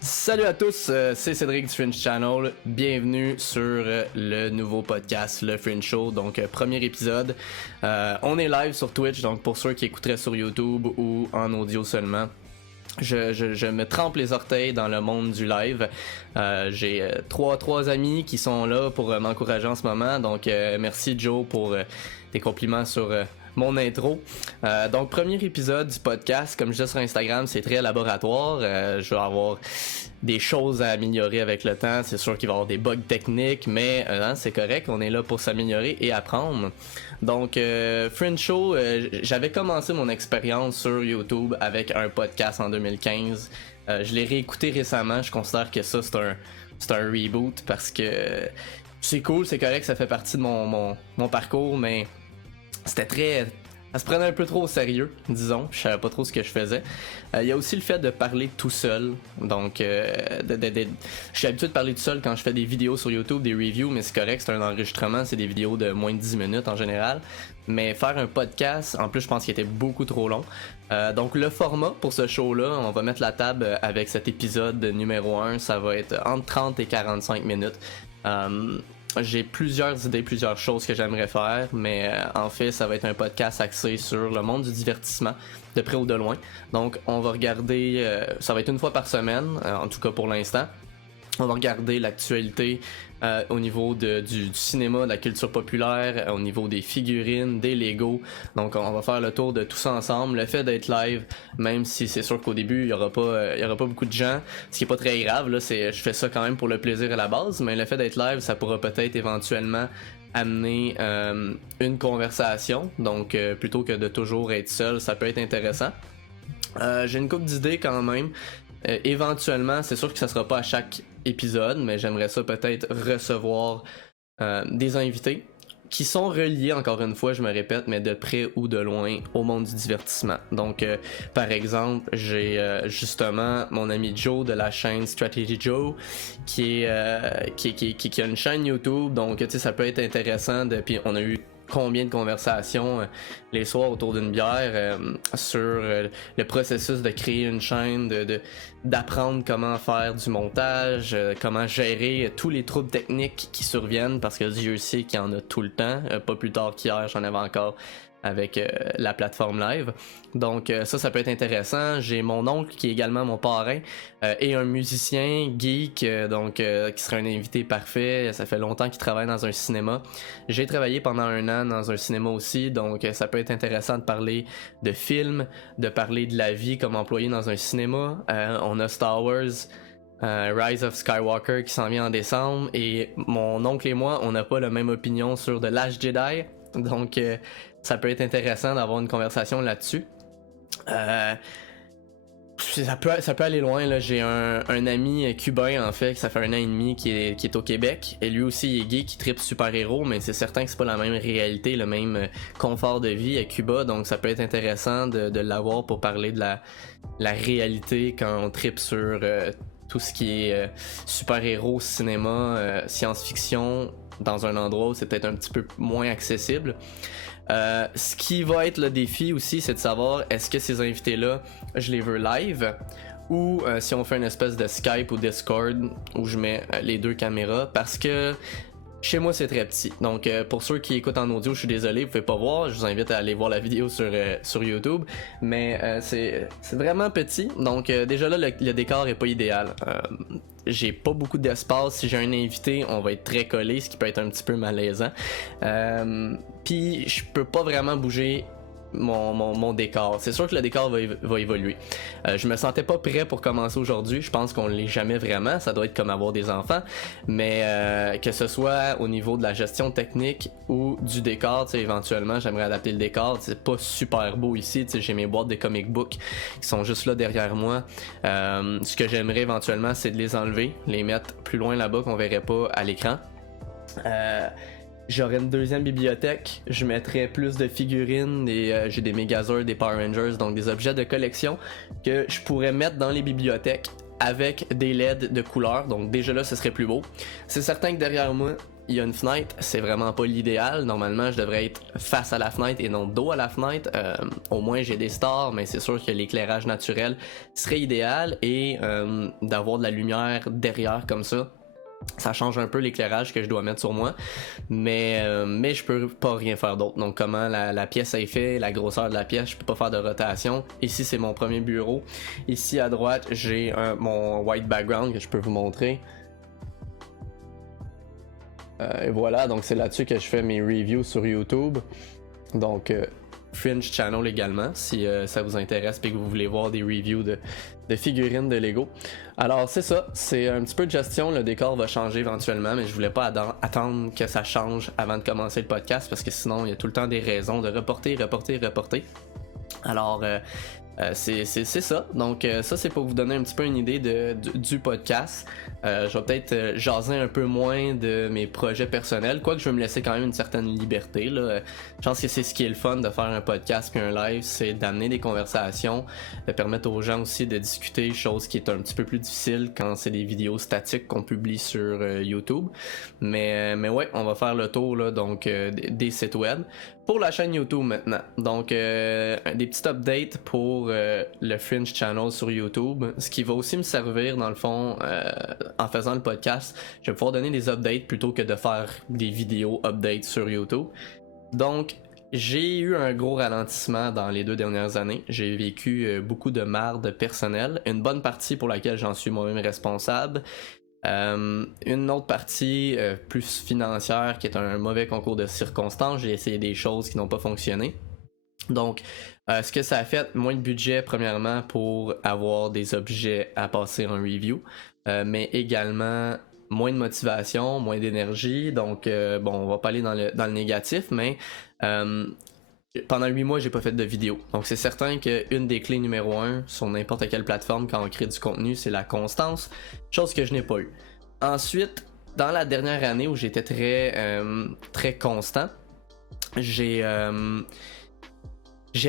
Salut à tous, c'est Cédric du Fringe Channel. Bienvenue sur le nouveau podcast, le Fringe Show. Donc, premier épisode. On est live sur Twitch, donc pour ceux qui écouteraient sur YouTube ou en audio seulement. Je me trempe les orteils dans le monde du live. J'ai trois amis qui sont là pour m'encourager en ce moment. Donc, merci Joe pour tes compliments sur mon intro. Donc, premier épisode du podcast, comme je disais sur Instagram, c'est très laboratoire. Je vais avoir des choses à améliorer avec le temps. C'est sûr qu'il va y avoir des bugs techniques, mais c'est correct. On est là pour s'améliorer et apprendre. Donc, Fringe Show, j'avais commencé mon expérience sur YouTube avec un podcast en 2015. Je l'ai réécouté récemment. Je considère que ça, c'est un reboot parce que c'est cool, c'est correct, ça fait partie de mon parcours, mais c'était très... Ça se prenait un peu trop au sérieux, disons. Je savais pas trop ce que je faisais. Il y a aussi le fait de parler tout seul. Donc, je suis habitué de parler tout seul quand je fais des vidéos sur YouTube, des reviews, mais c'est correct, c'est un enregistrement, c'est des vidéos de moins de 10 minutes en général. Mais faire un podcast, en plus, je pense qu'il était beaucoup trop long. Donc, le format pour ce show-là, on va mettre la table avec cet épisode numéro 1. Ça va être entre 30 et 45 minutes. J'ai plusieurs idées, plusieurs choses que j'aimerais faire, mais en fait, ça va être un podcast axé sur le monde du divertissement, de près ou de loin. Donc, on va regarder, ça va être une fois par semaine, en tout cas pour l'instant. On va regarder l'actualité au niveau du cinéma, de la culture populaire, au niveau des figurines, des Lego. Donc on va faire le tour de tout ça ensemble. Le fait d'être live, même si c'est sûr qu'au début il y aura pas beaucoup de gens, ce qui est pas très grave là, je fais ça quand même pour le plaisir à la base, mais le fait d'être live, ça pourra peut-être éventuellement amener une conversation. Donc plutôt que de toujours être seul, ça peut être intéressant. J'ai une couple d'idées quand même. Éventuellement, c'est sûr que ça sera pas à chaque épisode, mais j'aimerais ça peut-être recevoir des invités qui sont reliés, encore une fois, je me répète, mais de près ou de loin au monde du divertissement. Donc, par exemple, j'ai justement mon ami Joe de la chaîne Strategy Joe qui a une chaîne YouTube, donc tu sais, ça peut être intéressant. Puis on a eu combien de conversations les soirs autour d'une bière sur le processus de créer une chaîne, d'apprendre comment faire du montage, comment gérer tous les troubles techniques qui surviennent, parce que Dieu sait qu'il y en a tout le temps. Pas plus tard qu'hier, j'en avais encore avec la plateforme live. Donc ça peut être intéressant. J'ai mon oncle qui est également mon parrain et un musicien geek, qui serait un invité parfait. Ça fait longtemps qu'il travaille dans un cinéma. J'ai travaillé pendant 1 an dans un cinéma aussi, donc ça peut être intéressant de parler de films, de parler de la vie comme employé dans un cinéma. On a Star Wars Rise of Skywalker qui s'en vient en décembre, et mon oncle et moi, on n'a pas la même opinion sur The Last Jedi. Donc ça peut être intéressant d'avoir une conversation là-dessus. Ça peut aller loin là. J'ai un ami cubain en fait, ça fait 1 an et demi qui est au Québec, et lui aussi il est gay, qui trippe super-héros, mais c'est certain que c'est pas la même réalité, le même confort de vie à Cuba, donc ça peut être intéressant de l'avoir pour parler de la réalité quand on trippe sur tout ce qui est super-héros, cinéma, science-fiction, dans un endroit où c'est peut-être un petit peu moins accessible. Ce qui va être le défi aussi, c'est de savoir est-ce que ces invités-là, je les veux live, ou si on fait une espèce de Skype ou Discord où je mets les 2 caméras, parce que chez moi c'est très petit. Donc pour ceux qui écoutent en audio, je suis désolé, vous pouvez pas voir, je vous invite à aller voir la vidéo sur YouTube, mais c'est vraiment petit, donc déjà là le décor est pas idéal. J'ai pas beaucoup d'espace. Si j'ai un invité, on va être très collé, ce qui peut être un petit peu malaisant. Puis je peux pas vraiment bouger mon décor. C'est sûr que le décor va évoluer. Je me sentais pas prêt pour commencer aujourd'hui. Je pense qu'on l'est jamais vraiment. Ça doit être comme avoir des enfants. Mais que ce soit au niveau de la gestion technique ou du décor, éventuellement, j'aimerais adapter le décor. C'est pas super beau ici. J'ai mes boîtes de comic book qui sont juste là derrière moi. Ce que j'aimerais éventuellement, c'est de les enlever, les mettre plus loin là-bas qu'on verrait pas à l'écran. J'aurais une 2e bibliothèque, je mettrais plus de figurines, j'ai des Megazords, des Power Rangers, donc des objets de collection que je pourrais mettre dans les bibliothèques avec des LED de couleur, donc déjà là ce serait plus beau. C'est certain que derrière moi, il y a une fenêtre, c'est vraiment pas l'idéal. Normalement, je devrais être face à la fenêtre et non dos à la fenêtre. Au moins, j'ai des stars, mais c'est sûr que l'éclairage naturel serait idéal et d'avoir de la lumière derrière comme ça change un peu l'éclairage que je dois mettre sur moi, mais je peux pas rien faire d'autre. Donc comment la pièce est faite, la grosseur de la pièce, je peux pas faire de rotation. Ici c'est mon premier bureau. Ici à droite j'ai mon white background que je peux vous montrer. Et voilà, donc c'est là-dessus que je fais mes reviews sur YouTube. Donc Fringe Channel également, si ça vous intéresse et que vous voulez voir des reviews de figurines de Lego. Alors c'est ça, c'est un petit peu de gestion, le décor va changer éventuellement, mais je voulais pas attendre que ça change avant de commencer le podcast parce que sinon il y a tout le temps des raisons de reporter. Alors c'est ça. Donc ça c'est pour vous donner un petit peu une idée du podcast. Je vais peut-être jaser un peu moins de mes projets personnels, quoique je vais me laisser quand même une certaine liberté là. Je pense que c'est ce qui est le fun de faire un podcast puis un live, c'est d'amener des conversations, de permettre aux gens aussi de discuter, chose qui est un petit peu plus difficile quand c'est des vidéos statiques qu'on publie sur YouTube. Mais ouais, on va faire le tour là, donc des sites web. Pour la chaîne YouTube maintenant, donc des petits updates pour le Fringe Channel sur YouTube, ce qui va aussi me servir dans le fond en faisant le podcast, je vais pouvoir donner des updates plutôt que de faire des vidéos updates sur YouTube. Donc j'ai eu un gros ralentissement dans les 2 dernières années, j'ai vécu beaucoup de marde personnelle, une bonne partie pour laquelle j'en suis moi-même responsable. Une autre partie plus financière qui est un mauvais concours de circonstances, j'ai essayé des choses qui n'ont pas fonctionné. Donc ce que ça a fait, moins de budget premièrement pour avoir des objets à passer en review, mais également moins de motivation, moins d'énergie. Donc bon, on va pas aller dans le négatif, mais pendant 8 mois, j'ai pas fait de vidéo. Donc c'est certain qu'une des clés numéro 1 sur n'importe quelle plateforme quand on crée du contenu, c'est la constance, chose que je n'ai pas eu. Ensuite, dans la dernière année où j'étais très constant, j'ai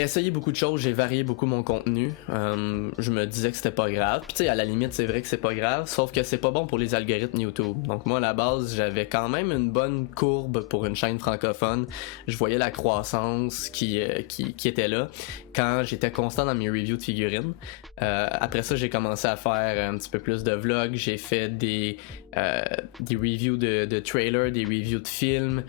essayé beaucoup de choses, j'ai varié beaucoup mon contenu. Je me disais que c'était pas grave. Puis tu sais, à la limite, c'est vrai que c'est pas grave, sauf que c'est pas bon pour les algorithmes YouTube. Donc moi, à la base, j'avais quand même une bonne courbe pour une chaîne francophone. Je voyais la croissance qui était là quand j'étais constant dans mes reviews de figurines. Après ça, j'ai commencé à faire un petit peu plus de vlogs. J'ai fait des reviews de trailers, des reviews de films.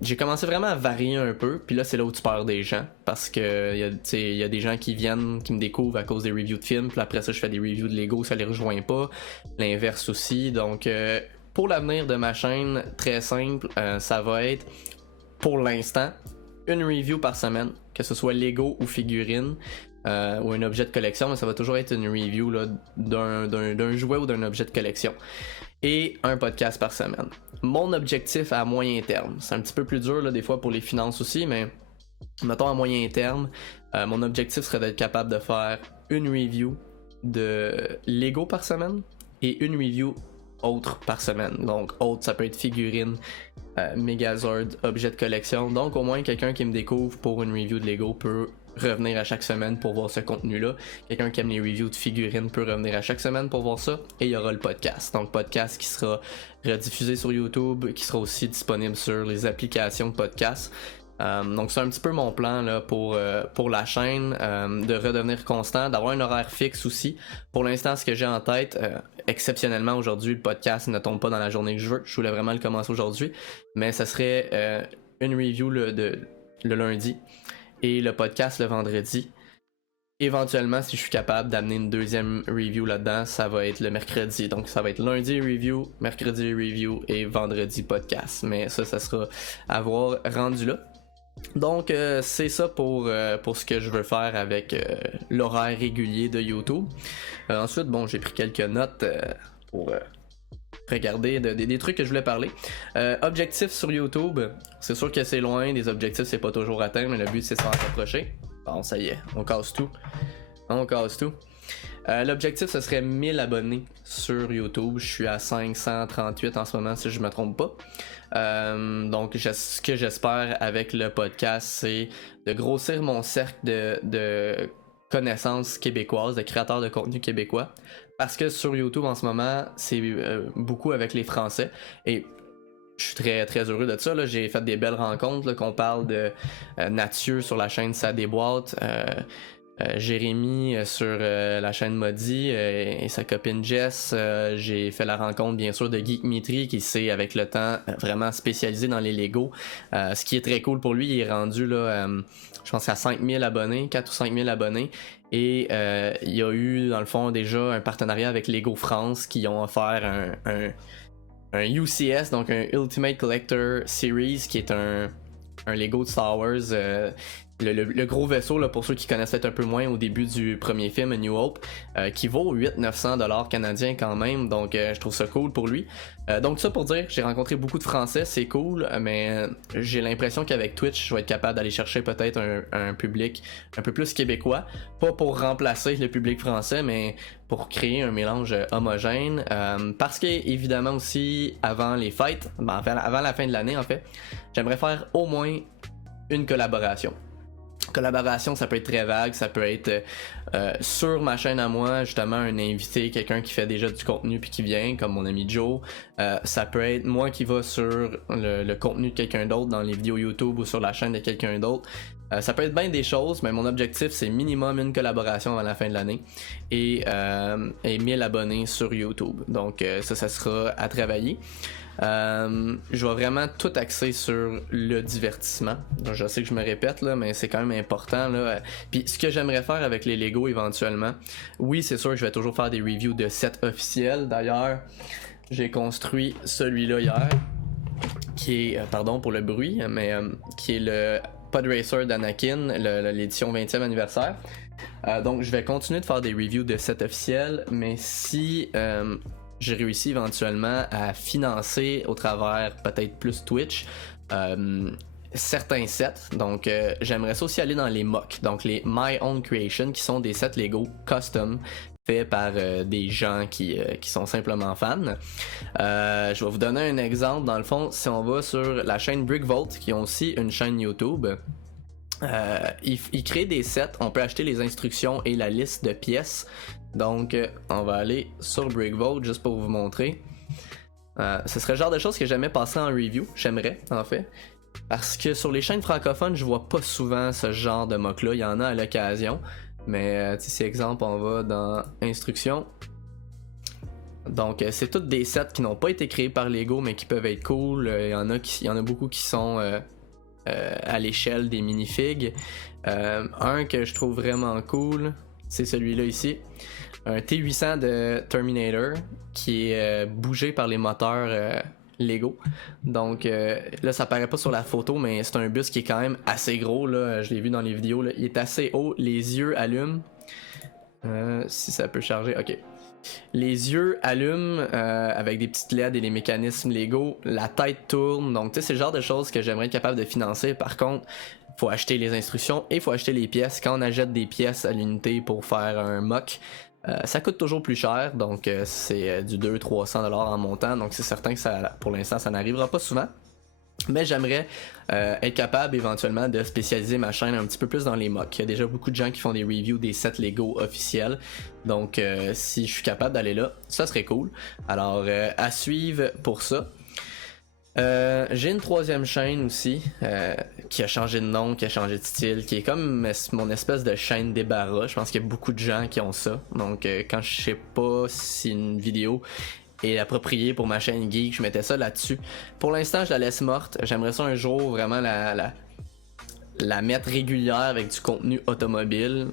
J'ai commencé vraiment à varier un peu, puis là c'est là où tu perds des gens parce que il y a des gens qui viennent, qui me découvrent à cause des reviews de films, puis après ça je fais des reviews de Lego, ça les rejoint pas, l'inverse aussi. Donc pour l'avenir de ma chaîne, très simple, ça va être pour l'instant une review par semaine, que ce soit Lego ou figurine. Ou un objet de collection, mais ça va toujours être une review là, d'un jouet ou d'un objet de collection. Et un podcast par semaine. Mon objectif à moyen terme, c'est un petit peu plus dur là, des fois pour les finances aussi, mais mettons à moyen terme, mon objectif serait d'être capable de faire une review de Lego par semaine et une review autre par semaine. Donc autre, ça peut être figurine, Megazord, objet de collection. Donc au moins quelqu'un qui me découvre pour une review de Lego peut revenir à chaque semaine pour voir ce contenu-là. Quelqu'un qui aime les reviews de figurines peut revenir à chaque semaine pour voir ça. Et il y aura le podcast. Donc podcast qui sera rediffusé sur YouTube, qui sera aussi disponible sur les applications de podcast. Donc c'est un petit peu mon plan là, pour la chaîne, de redevenir constant, d'avoir un horaire fixe aussi. Pour l'instant, ce que j'ai en tête, exceptionnellement aujourd'hui, le podcast ne tombe pas dans la journée que je veux. Je voulais vraiment le commencer aujourd'hui, mais ça serait une review le lundi et le podcast le vendredi. Éventuellement, si je suis capable d'amener une deuxième review là-dedans, ça va être le mercredi. Donc ça va être lundi review, mercredi review et vendredi podcast. Mais ça sera à voir rendu là. Donc c'est ça pour ce que je veux faire avec l'horaire régulier de YouTube. Ensuite, bon, j'ai pris quelques notes pour regarder des trucs que je voulais parler. Objectifs sur YouTube, c'est sûr que c'est loin, des objectifs c'est pas toujours atteint, mais le but c'est de s'en rapprocher. Bon, ça y est, on casse tout. L'objectif ce serait 1000 abonnés sur YouTube. Je suis à 538 en ce moment si je me trompe pas. Donc ce que j'espère avec le podcast, c'est de grossir mon cercle de connaissances québécoises, de créateurs de contenu québécois. Parce que sur YouTube en ce moment, c'est beaucoup avec les Français. Et je suis très très heureux de ça. Là. J'ai fait des belles rencontres, là, qu'on parle de Nathieu sur la chaîne Ça déboîte, Jérémy sur la chaîne Maudit et sa copine Jess. J'ai fait la rencontre bien sûr de Geek Mitri qui s'est avec le temps vraiment spécialisé dans les Lego. Ce qui est très cool pour lui, il est rendu là, je pense à 5000 abonnés, 4 ou 5000 abonnés. Et il y a eu dans le fond déjà un partenariat avec Lego France qui ont offert un UCS, donc un Ultimate Collector Series, qui est un Lego de Star Wars, le gros vaisseau, là, pour ceux qui connaissent peut-être un peu moins au début du premier film, A New Hope, qui vaut 800-900$ canadiens quand même, donc je trouve ça cool pour lui. Donc ça pour dire, j'ai rencontré beaucoup de Français, c'est cool, mais j'ai l'impression qu'avec Twitch, je vais être capable d'aller chercher peut-être un public un peu plus québécois, pas pour remplacer le public français, mais pour créer un mélange homogène, parce que évidemment aussi, avant les fêtes, avant la fin de l'année en fait, j'aimerais faire au moins une collaboration. Collaboration, ça peut être très vague, ça peut être sur ma chaîne à moi, justement un invité, quelqu'un qui fait déjà du contenu puis qui vient, comme mon ami Joe. Ça peut être moi qui va sur le contenu de quelqu'un d'autre dans les vidéos YouTube ou sur la chaîne de quelqu'un d'autre. Ça peut être bien des choses, mais mon objectif c'est minimum une collaboration avant la fin de l'année et 1000 abonnés sur YouTube. Donc ça sera à travailler. Je vais vraiment tout axer sur le divertissement. Donc, je sais que je me répète là, mais c'est quand même important là. Puis ce que j'aimerais faire avec les Lego éventuellement, oui c'est sûr que je vais toujours faire des reviews de sets officiels. D'ailleurs, j'ai construit celui-là hier, qui est, pardon pour le bruit, mais qui est le Pod Racer d'Anakin, l'édition 20e anniversaire. Donc je vais continuer de faire des reviews de sets officiels, mais si j'ai réussi éventuellement à financer au travers peut-être plus Twitch certains sets, donc j'aimerais ça aussi aller dans les MOC, donc les My Own Creation, qui sont des sets Lego custom faits par des gens qui sont simplement fans. Je vais vous donner un exemple. Dans le fond, si on va sur la chaîne Brickvolt, qui ont aussi une chaîne YouTube, ils créent des sets, on peut acheter les instructions et la liste de pièces. Donc on va aller sur Brickvolt juste pour vous montrer. Ce serait le genre de choses que j'aimais passer en review, j'aimerais en fait, parce que sur les chaînes francophones je vois pas souvent ce genre de mock là, il y en a à l'occasion, mais si exemple on va dans instructions, donc c'est toutes des sets qui n'ont pas été créés par Lego mais qui peuvent être cool. Il y en a beaucoup qui sont à l'échelle des minifigs. Un que je trouve vraiment cool, c'est celui-là ici, un T800 de Terminator qui est bougé par les moteurs Lego. Donc là ça paraît pas sur la photo, mais c'est un bus qui est quand même assez gros là. Je l'ai vu dans les vidéos là. Il est assez haut, les yeux allument. Si ça peut charger, ok. Les yeux allument avec des petites LED et les mécanismes Lego. La tête tourne. Donc tu sais, c'est le genre de choses que j'aimerais être capable de financer. Par contre, faut acheter les instructions et faut acheter les pièces. Quand on achète des pièces à l'unité pour faire un mock, ça coûte toujours plus cher. Donc c'est du 200-300$ en montant. Donc c'est certain que ça, pour l'instant, ça n'arrivera pas souvent. Mais j'aimerais être capable éventuellement de spécialiser ma chaîne un petit peu plus dans les mocks. Il y a déjà beaucoup de gens qui font des reviews des sets Lego officiels. Donc si je suis capable d'aller là, ça serait cool. Alors à suivre pour ça. J'ai une troisième chaîne aussi qui a changé de nom, qui a changé de style, qui est comme mon espèce de chaîne débarras. Je pense qu'il y a beaucoup de gens qui ont ça. Donc quand je sais pas si une vidéo est appropriée pour ma chaîne geek, je mettais ça là-dessus. Pour l'instant, je la laisse morte. J'aimerais ça un jour vraiment la mettre régulière avec du contenu automobile.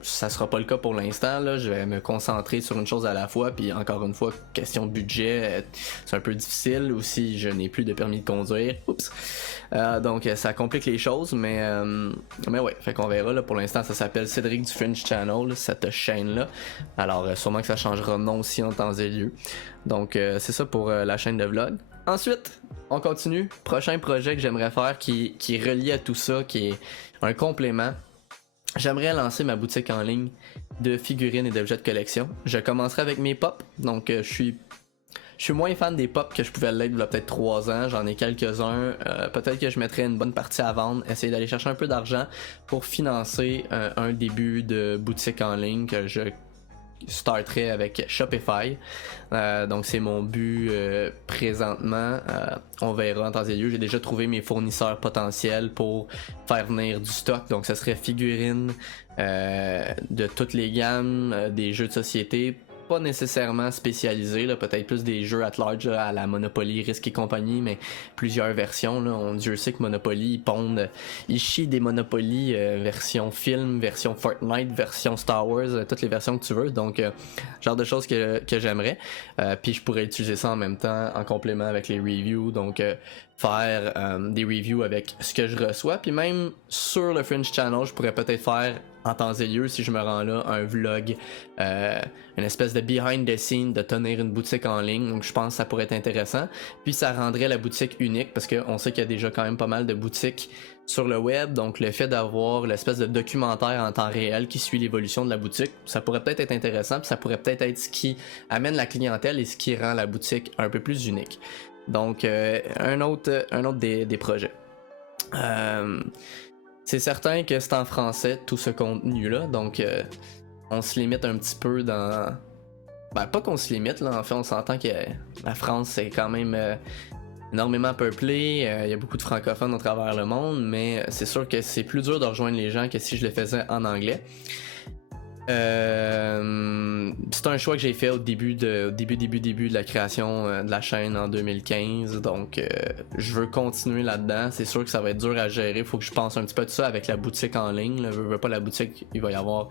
Ça sera pas le cas pour l'instant là. Je vais me concentrer sur une chose à la fois, puis encore une fois, question de budget, c'est un peu difficile aussi, je n'ai plus de permis de conduire. Oups. Donc ça complique les choses, mais ouais, fait qu'on verra là. Pour l'instant ça s'appelle Cédric du Fringe Channel, cette chaîne là. Alors sûrement que ça changera de nom aussi en temps et lieu. Donc c'est ça pour la chaîne de vlog. Ensuite, on continue. Prochain projet que j'aimerais faire qui est relié à tout ça, qui est un complément. J'aimerais lancer ma boutique en ligne de figurines et d'objets de collection. Je commencerai avec mes pops. Donc je suis moins fan des pops que je pouvais l'être il y a peut-être 3 ans. J'en ai quelques-uns. Peut-être que je mettrais une bonne partie à vendre. Essayer d'aller chercher un peu d'argent pour financer un début de boutique en ligne que starterais avec Shopify. Donc c'est mon but présentement. On verra en temps et lieu. J'ai déjà trouvé mes fournisseurs potentiels pour faire venir du stock. Donc ça serait figurines de toutes les gammes, des jeux de société, pas nécessairement spécialisés, là, peut-être plus des jeux at large là, à la Monopoly, Risk et compagnie, mais plusieurs versions. Là. Dieu sait que Monopoly, ils chient des Monopoly version film, version Fortnite, version Star Wars, toutes les versions que tu veux. Donc, genre de choses que j'aimerais. Puis je pourrais utiliser ça en même temps, en complément avec les reviews. Donc, faire des reviews avec ce que je reçois. Puis même sur le Fringe Channel, je pourrais peut-être faire en temps et lieu, si je me rends là, un vlog, une espèce de behind the scene de tenir une boutique en ligne. Donc je pense que ça pourrait être intéressant. Puis ça rendrait la boutique unique parce qu'on sait qu'il y a déjà quand même pas mal de boutiques sur le web. Donc le fait d'avoir l'espèce de documentaire en temps réel qui suit l'évolution de la boutique, ça pourrait peut-être être intéressant. Puis ça pourrait peut-être être ce qui amène la clientèle et ce qui rend la boutique un peu plus unique. Donc un autre des projets. C'est certain que c'est en français tout ce contenu-là, donc on se limite un petit peu dans... Ben pas qu'on se limite, là, en fait on s'entend que la France c'est quand même énormément peuplé, il y a beaucoup de francophones au travers le monde, mais c'est sûr que c'est plus dur de rejoindre les gens que si je le faisais en anglais. C'est un choix que j'ai fait au début de la création de la chaîne en 2015, donc je veux continuer là-dedans. C'est sûr que ça va être dur à gérer, faut que je pense un petit peu de ça avec la boutique en ligne. Je veux pas la boutique, il va y avoir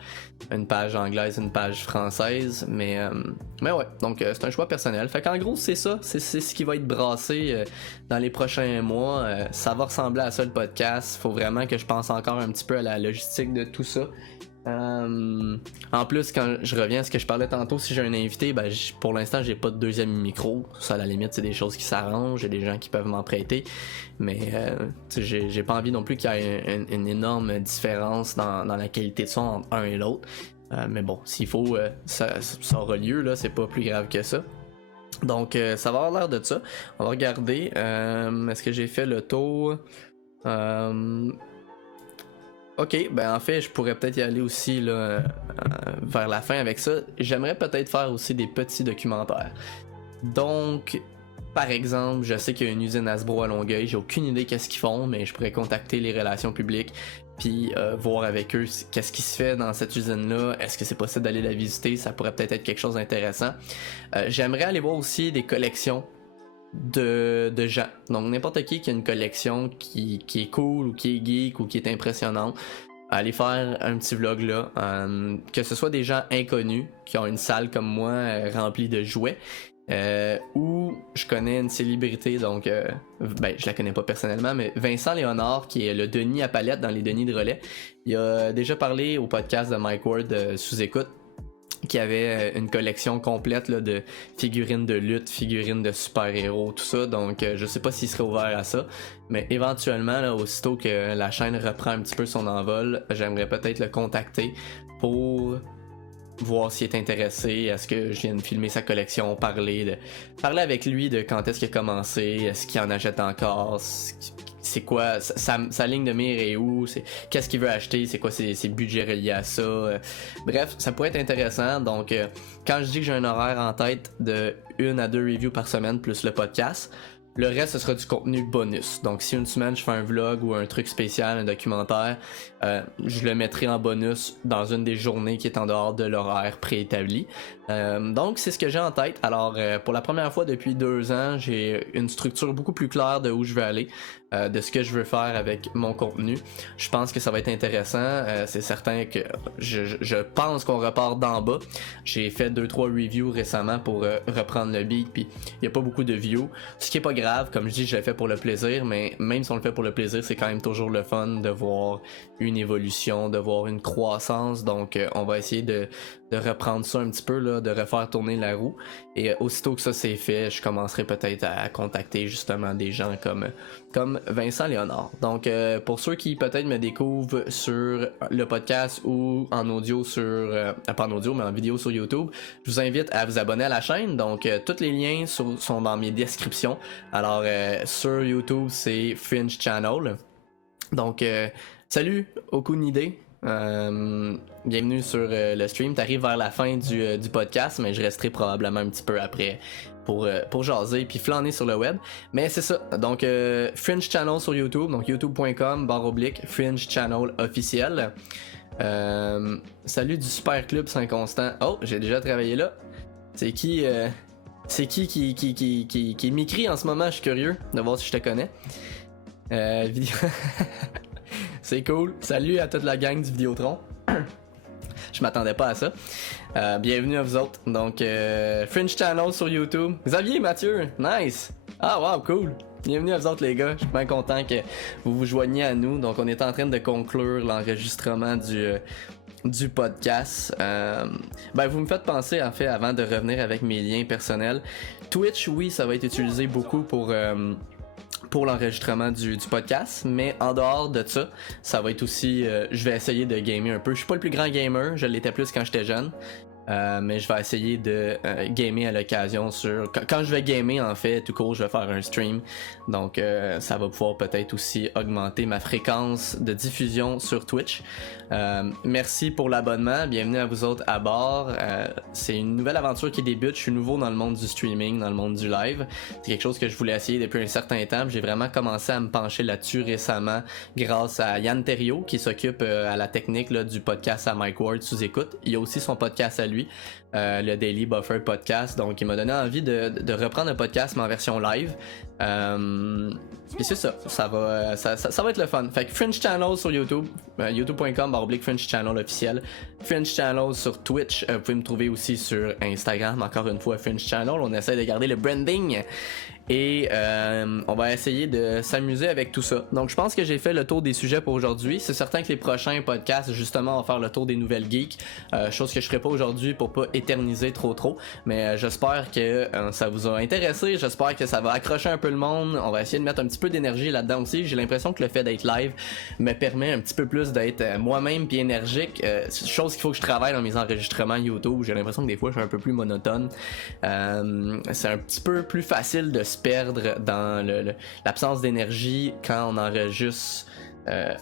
une page anglaise, une page française, mais ouais, donc c'est un choix personnel. Fait qu'en gros c'est ça, c'est ce qui va être brassé dans les prochains mois. Ça va ressembler à ça le podcast, faut vraiment que je pense encore un petit peu à la logistique de tout ça. En plus, quand je reviens à ce que je parlais tantôt, si j'ai un invité, ben pour l'instant j'ai pas de deuxième micro. Ça, à la limite, c'est des choses qui s'arrangent, j'ai des gens qui peuvent m'en prêter, mais j'ai pas envie non plus qu'il y ait une énorme différence dans la qualité de son entre un et l'autre. Mais bon, s'il faut, ça aura lieu, là, c'est pas plus grave que ça. Donc ça va avoir l'air de ça. On va regarder. Est-ce que j'ai fait le tour? Ok, ben en fait, je pourrais peut-être y aller aussi là, vers la fin avec ça. J'aimerais peut-être faire aussi des petits documentaires. Donc, par exemple, je sais qu'il y a une usine Hasbro à Longueuil, j'ai aucune idée qu'est-ce qu'ils font, mais je pourrais contacter les relations publiques puis voir avec eux qu'est-ce qui se fait dans cette usine-là. Est-ce que c'est possible d'aller la visiter? Ça pourrait peut-être être quelque chose d'intéressant. J'aimerais aller voir aussi des collections de gens. Donc n'importe qui a une collection qui est cool ou qui est geek ou qui est impressionnante, aller faire un petit vlog là, que ce soit des gens inconnus qui ont une salle comme moi remplie de jouets, ou je connais une célébrité, donc ben je la connais pas personnellement, mais Vincent Léonard qui est le Denis à palette dans les Denis de relais, il a déjà parlé au podcast de Mike Ward sous écoute, qui avait une collection complète là, de figurines de lutte, figurines de super-héros, tout ça. Donc je sais pas s'il serait ouvert à ça, mais éventuellement, là, aussitôt que la chaîne reprend un petit peu son envol, j'aimerais peut-être le contacter pour voir s'il est intéressé, est-ce que je viens de filmer sa collection, parler avec lui de quand est-ce qu'il a commencé, est-ce qu'il en achète encore, c'est quoi sa ligne de mire est où, qu'est-ce qu'il veut acheter, c'est quoi ses budgets reliés à ça. Bref, ça pourrait être intéressant. Donc quand je dis que j'ai un horaire en tête de 1 à 2 reviews par semaine plus le podcast, le reste ce sera du contenu bonus. Donc si une semaine je fais un vlog ou un truc spécial, un documentaire, je le mettrai en bonus dans une des journées qui est en dehors de l'horaire préétabli. Donc c'est ce que j'ai en tête. Alors pour la première fois depuis 2 ans, j'ai une structure beaucoup plus claire de où je veux aller, de ce que je veux faire avec mon contenu. Je pense que ça va être intéressant. C'est certain que je pense qu'on repart d'en bas. J'ai fait 2-3 reviews récemment pour reprendre le beat, puis il n'y a pas beaucoup de views, ce qui est pas grave. Comme je dis, je le fais pour le plaisir, mais même si on le fait pour le plaisir, c'est quand même toujours le fun de voir une évolution, de voir une croissance. Donc on va essayer de reprendre ça un petit peu, là, de refaire tourner la roue. Et aussitôt que ça c'est fait, je commencerai peut-être à contacter justement des gens comme Vincent Léonard. Donc pour ceux qui peut-être me découvrent sur le podcast ou en audio sur pas en audio mais en vidéo sur YouTube, je vous invite à vous abonner à la chaîne. Donc tous les liens sont dans mes descriptions. Alors sur YouTube c'est Fringe Channel. Donc salut, aucune idée. Bienvenue sur le stream. T'arrives vers la fin du podcast, mais je resterai probablement un petit peu après pour jaser puis flâner sur le web. Mais c'est ça. Donc Fringe Channel sur YouTube, donc youtube.com/Fringe Channel officiel. Salut du Super Club Saint-Constant. Oh, j'ai déjà travaillé là. C'est qui qui m'écrit en ce moment? Je suis curieux de voir si je te connais. C'est cool. Salut à toute la gang du Vidéotron. Je m'attendais pas à ça. Bienvenue à vous autres. Donc, Fringe Channel sur YouTube. Xavier, Mathieu, nice. Ah, wow, cool. Bienvenue à vous autres, les gars. Je suis bien content que vous vous joigniez à nous. Donc, on est en train de conclure l'enregistrement du podcast. Vous me faites penser, en fait, avant de revenir avec mes liens personnels. Twitch, oui, ça va être utilisé beaucoup pour l'enregistrement du podcast, mais en dehors de ça, ça va être aussi, je vais essayer de gamer un peu. Je suis pas le plus grand gamer, je l'étais plus quand j'étais jeune. Mais je vais essayer de gamer à l'occasion quand je vais gamer, en fait, tout court, je vais faire un stream. Donc ça va pouvoir peut-être aussi augmenter ma fréquence de diffusion sur Twitch. Merci pour l'abonnement, bienvenue à vous autres à bord. C'est une nouvelle aventure qui débute. Je suis nouveau dans le monde du streaming, dans le monde du live. C'est quelque chose que je voulais essayer depuis un certain temps. J'ai vraiment commencé à me pencher là-dessus récemment grâce à Yann Terriot qui s'occupe à la technique là, du podcast à Mike Ward sous écoute. Il y a aussi son podcast à lui, le Daily Buffer Podcast. Donc il m'a donné envie de reprendre un podcast mais en version live. Et c'est ça, ça va être le fun. Fait que Fringe Channel sur YouTube, youtube.com/Fringe Channel officiel. Fringe Channel sur Twitch, vous pouvez me trouver aussi sur Instagram, encore une fois Fringe Channel, on essaie de garder le branding. Et on va essayer de s'amuser avec tout ça. Donc je pense que j'ai fait le tour des sujets pour aujourd'hui. C'est certain que les prochains podcasts, justement, vont faire le tour des nouvelles geeks. Chose que je ferai pas aujourd'hui pour pas éterniser trop. Mais j'espère que ça vous a intéressé. J'espère que ça va accrocher un peu le monde. On va essayer de mettre un petit peu d'énergie là-dedans aussi. J'ai l'impression que le fait d'être live me permet un petit peu plus d'être moi-même puis énergique. Chose qu'il faut que je travaille dans mes enregistrements YouTube. J'ai l'impression que des fois je suis un peu plus monotone. C'est un petit peu plus facile de se perdre dans l'absence d'énergie quand on enregistre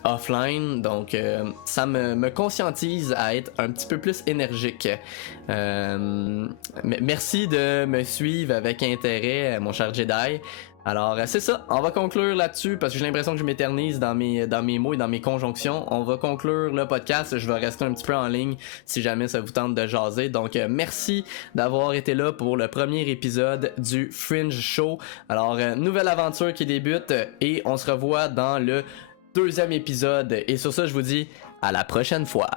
offline, donc ça me conscientise à être un petit peu plus énergique. Merci de me suivre avec intérêt, mon cher Jedi. Alors c'est ça, on va conclure là-dessus parce que j'ai l'impression que je m'éternise dans mes mots et dans mes conjonctions. On va conclure le podcast, je vais rester un petit peu en ligne si jamais ça vous tente de jaser. Donc merci d'avoir été là pour le premier épisode du Fringe Show. Alors nouvelle aventure qui débute et on se revoit dans le deuxième épisode. Et sur ça je vous dis à la prochaine fois.